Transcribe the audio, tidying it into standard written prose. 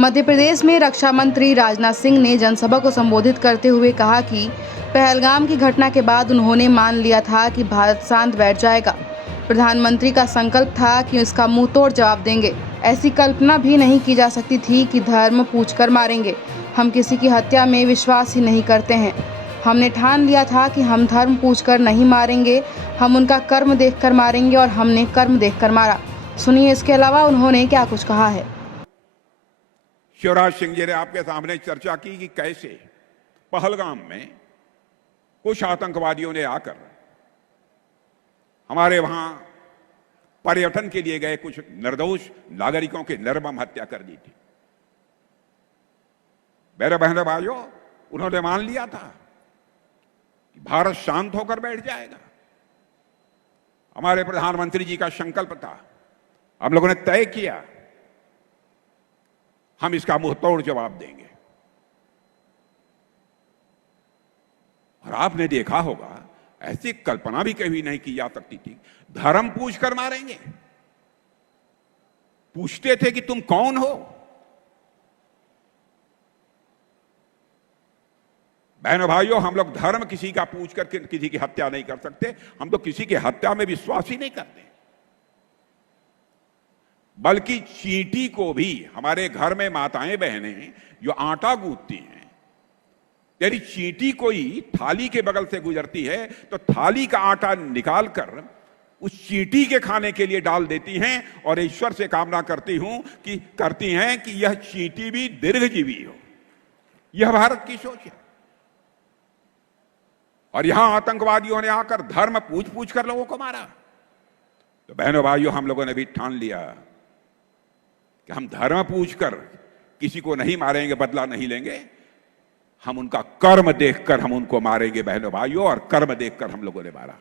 मध्य प्रदेश में रक्षा मंत्री राजनाथ सिंह ने जनसभा को संबोधित करते हुए कहा कि पहलगाम की घटना के बाद उन्होंने मान लिया था कि भारत शांत बैठ जाएगा। प्रधानमंत्री का संकल्प था कि इसका मुंह तोड़ जवाब देंगे। ऐसी कल्पना भी नहीं की जा सकती थी कि धर्म पूछकर मारेंगे। हम किसी की हत्या में विश्वास ही नहीं करते हैं। हमने ठान लिया था कि हम धर्म पूछकर नहीं मारेंगे, हम उनका कर्म देखकर मारेंगे और हमने कर्म देखकर मारा। सुनिए इसके अलावा उन्होंने क्या कुछ कहा है। शिवराज सिंह जी ने आपके सामने चर्चा की कि कैसे पहलगाम में कुछ आतंकवादियों ने आकर हमारे वहां पर्यटन के लिए गए कुछ निर्दोष नागरिकों की निर्मम हत्या कर दी थी। मेरे बहनों भाइयों, उन्होंने मान लिया था कि भारत शांत होकर बैठ जाएगा। हमारे प्रधानमंत्री जी का संकल्प था, हम लोगों ने तय किया हम इसका मुंह तोड़ जवाब देंगे। और आपने देखा होगा, ऐसी कल्पना भी कभी नहीं की जा सकती थी धर्म पूछकर मारेंगे। पूछते थे कि तुम कौन हो। बहनों भाइयों, हम लोग धर्म किसी का पूछकर किसी की हत्या नहीं कर सकते। हम तो किसी की हत्या में विश्वास ही नहीं करते। बल्कि चींटी को भी, हमारे घर में माताएं बहनें जो आटा गूंथती हैं, यदि चींटी कोई थाली के बगल से गुजरती है तो थाली का आटा निकालकर उस चींटी के खाने के लिए डाल देती हैं और ईश्वर से कामना करती हैं कि यह चींटी भी दीर्घजीवी हो। यह भारत की सोच है। और यहां आतंकवादियों ने आकर धर्म पूछ पूछ कर लोगों को मारा। तो बहनों भाइयों, हम लोगों ने भी ठान लिया कि हम धर्म पूछकर किसी को नहीं मारेंगे, बदला नहीं लेंगे। हम उनका कर्म देखकर हम उनको मारेंगे बहनों भाइयों, और कर्म देखकर हम लोगों ने मारा।